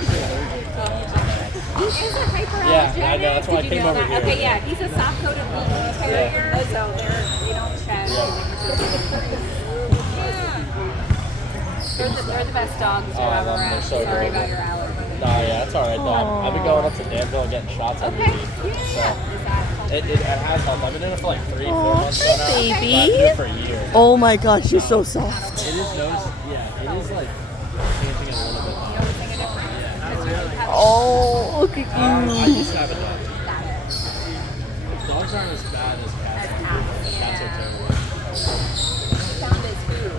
actually allergic to He is a hyperallergenic. Yeah, I know. That's why I Did you came know over that? here. Okay, yeah, he's a soft-coated Lulu Terrier, so they don't shed. Yeah. They're the best dogs Oh, I you'll love ever them. They're have. so Sorry adorable. about your allergy. Nah, yeah, it's alright though. I've been going up to Danville and getting shots every Okay, week. So yeah. Is that it has helped. I've been doing it for like 3-4 Aw, months hi, now. But I've been baby. doing it for a year. Oh my gosh, you're so soft. It is noticed. Yeah, it is like changing it a little bit. noticing a difference? Because you have Oh, look at I you. used to have a dog. got it. Dogs aren't as bad as cats. As cats, Cats are yeah. terrible. Found his food.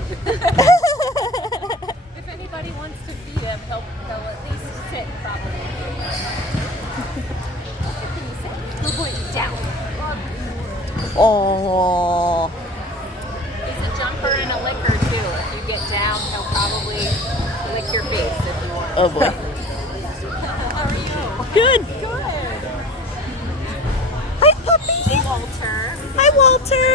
If anybody wants to feed him, he'll at least sit properly. Can you sit? He'll put you down. Oh, He's a jumper and a licker too. If you get down, he'll probably lick your face if you want. oh boy. How are you? Good. Good. Hi, puppy. Walter. Hi, Walter.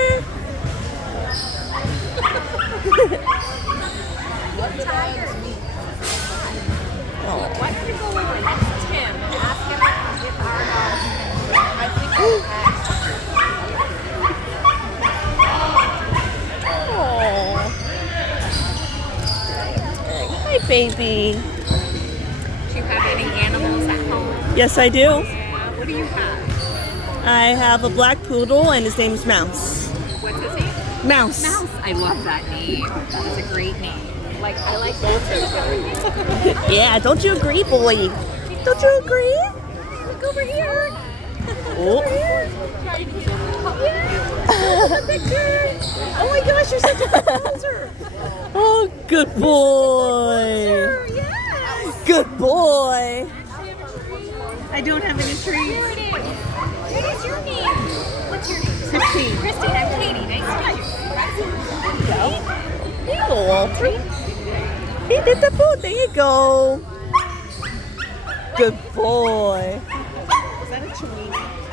You're tired. Oh. Why don't you go over next to Tim and ask him if our dog? I think I asked. Oh. Hi, baby. Do you have any animals at home? Yes, I do. Yeah. What do you have? I have a black poodle, and his name is Mouse. What's his name? Mouse. Mouse. I love that name. That's a great name. Like I like Walter. Yeah, don't you agree, boy? Don't you agree? Look over here. Oh. Oh my gosh, you're such a closer. Oh, good boy. Yes. Good boy. I don't have any trees. Here it is. What is your name? What's your name? Christine. Christine, I'm Katie. Nice to meet you. Here you go, Walter. He did the food. There you go. Good boy. Is that a Chihuahua?